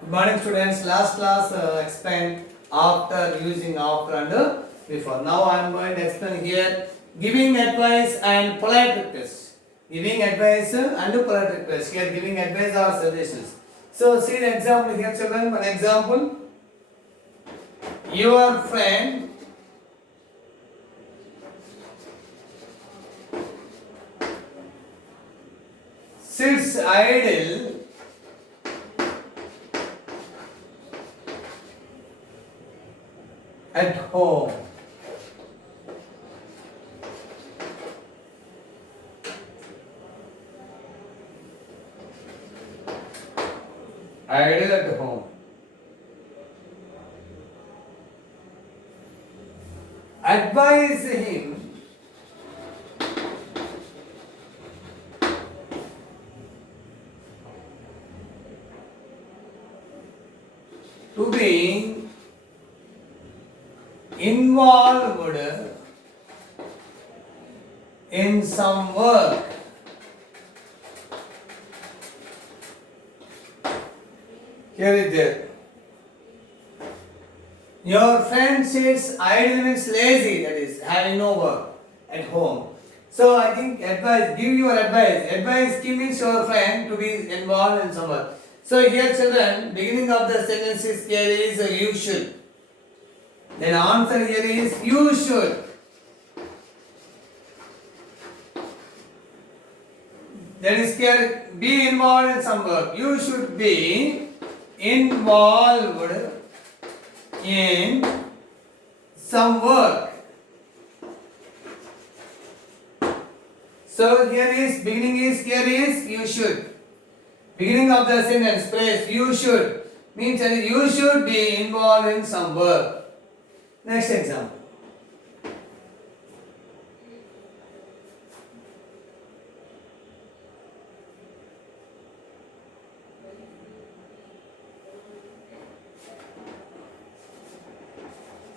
Good morning, students. Last class explained after, using after and before. Now I am going to explain here giving advice and polite request. Giving advice and polite request. Here giving advice or suggestions. So see the example here, children. One example. Your friend sits idle at home. Idle at home. Advise him to be involved in some work. Here is there. Your friend sits idle means lazy, that is having no work at home. So I think advice, give your advice. Advice give means your friend to be involved in some work. So here children, beginning of the sentences here is you should. Then answer here is you should. That is here, be involved in some work. You should be involved in some work. So here is, beginning is, here is you should. Beginning of the sentence, phrase you should means that you should be involved in some work. Next example.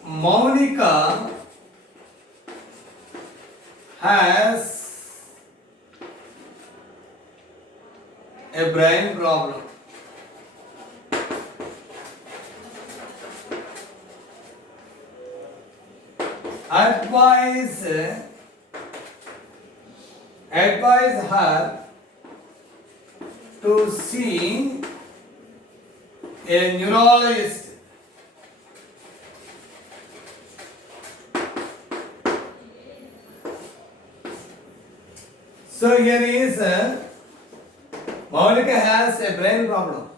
Monica has a brain problem. Advise her to see a neurologist. So here is Monica has a brain problem.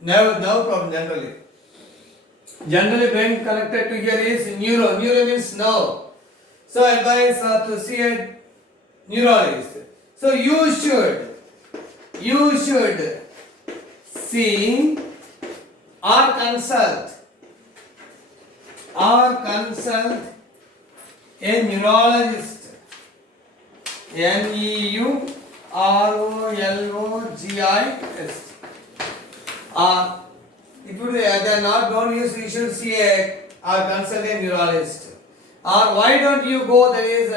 No problem generally. Generally brain connected to here is neuro. Neuro means no. So advise her to see a neurologist. So you should see or consult a neurologist. Neurologist. If you they are not don't use, you should see a or consult a neurologist. Or why don't you go? That is,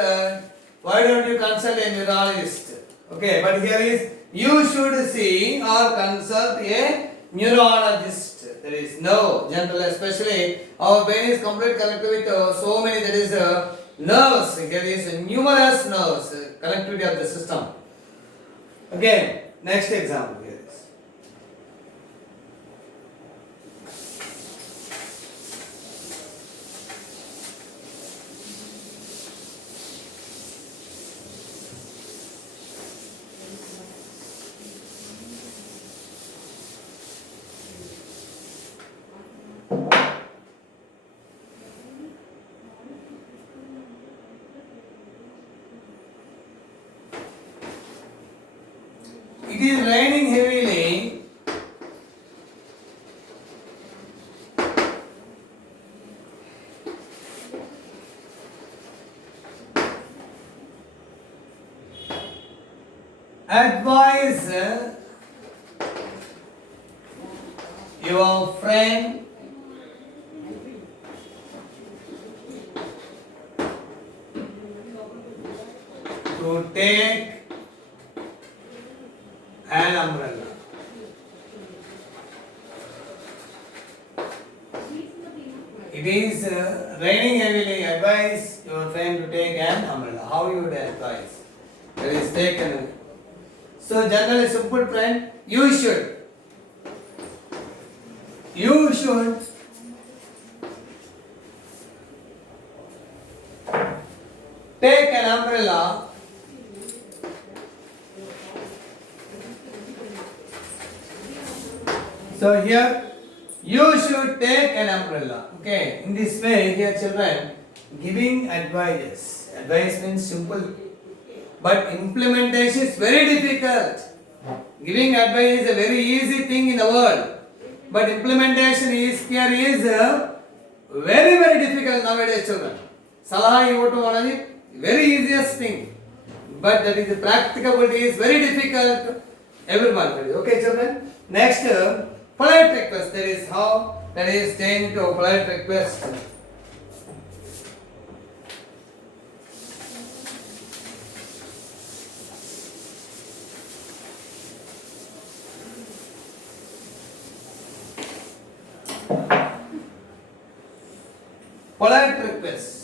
why don't you consult a neurologist? Okay, but here is you should see or consult a neurologist. There is no general, especially our brain is completely connected with so many. That is nerves. There is numerous nerves, connectivity of the system. Okay, next example here is. It is raining heavily. Advise your friend to take an umbrella. it is raining heavily, advise your friend to take an umbrella. How you would advise? That is taken. So generally simple friend, you should take an umbrella. So here you should take an umbrella. Okay, in this way here children giving advice. Advice means simple, but implementation is very difficult. Giving advice is a very easy thing in the world, but implementation is very difficult nowadays children. Salaha ivotam anadi very easiest thing, but that is practicability is very difficult. Everyone, okay children. Next, polite request. That is how, that is change to polite request. Polite request.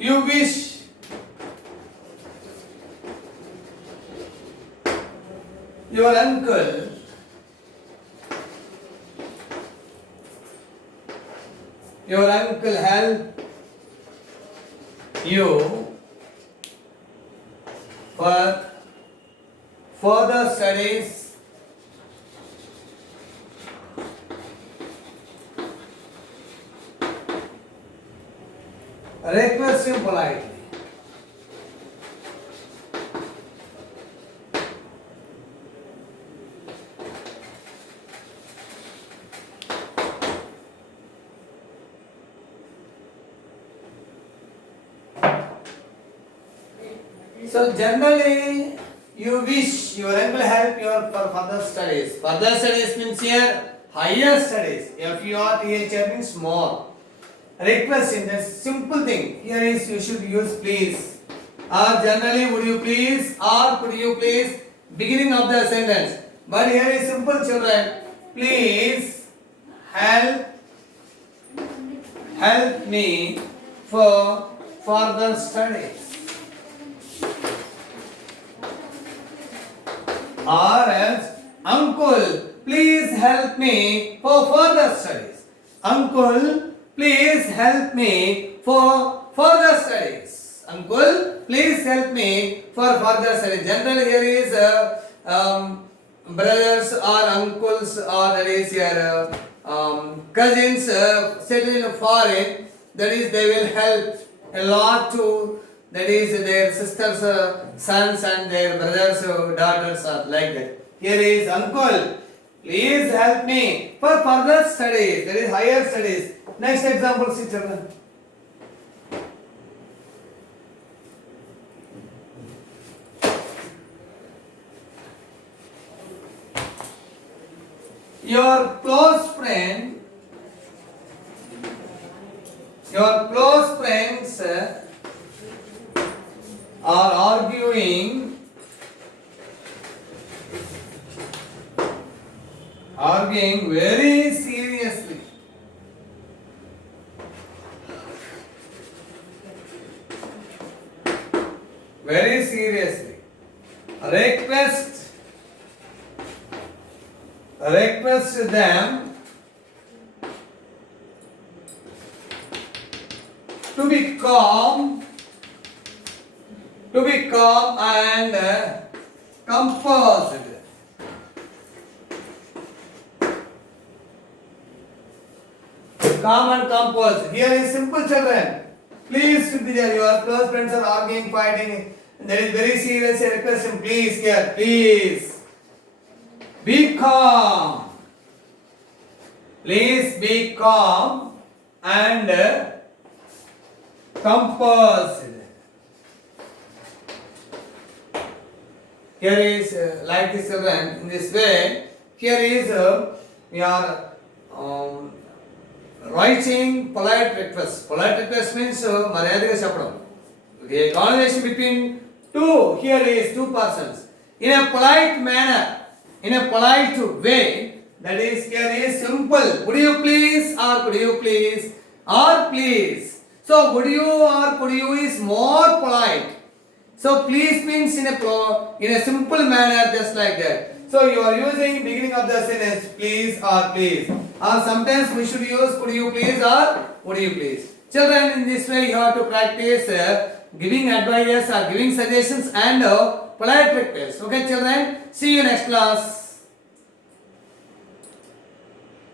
You wish your uncle help you for further studies. Request him politely. So generally you wish your uncle help you for further studies. Further studies means here higher studies. FURTHR means more. Request in that simple thing. Here is you should use please. Or generally would you please or could you please beginning of the sentence. But here is simple children. Please help me for further studies. Or else, uncle, please help me for further studies. Uncle, please help me for further studies. Uncle, please help me for further studies. Generally, here is brothers or uncles or that is your cousins settled in foreign. That is, they will help a lot to, that is their sisters' sons and their brothers' daughters are like that. Here is uncle, please help me for further studies. That is higher studies. Next example, see children. Your close friends are arguing very seriously. Very seriously. Request them to be calm and composed. Calm and composed. Here is simple children. Please should be there. Your close friends are arguing, fighting. That is very serious. I request him, please here, please. Be calm. Please be calm and composed. Here is like this children. In this way, here is your writing polite request. Polite request means మర్యాదగా చెప్పడం. Okay, conversation between two, here is two persons in a polite manner, in a polite way, that is here is simple. Would you please or could you please or please. So would you or could you is more polite. So please means in a simple manner, just like that. So you are using beginning of the sentence please or please, or sometimes we should use could you please or would you please. Children, in this way you have to practice giving advice or giving suggestions and polite requests. Okay children, see you next class.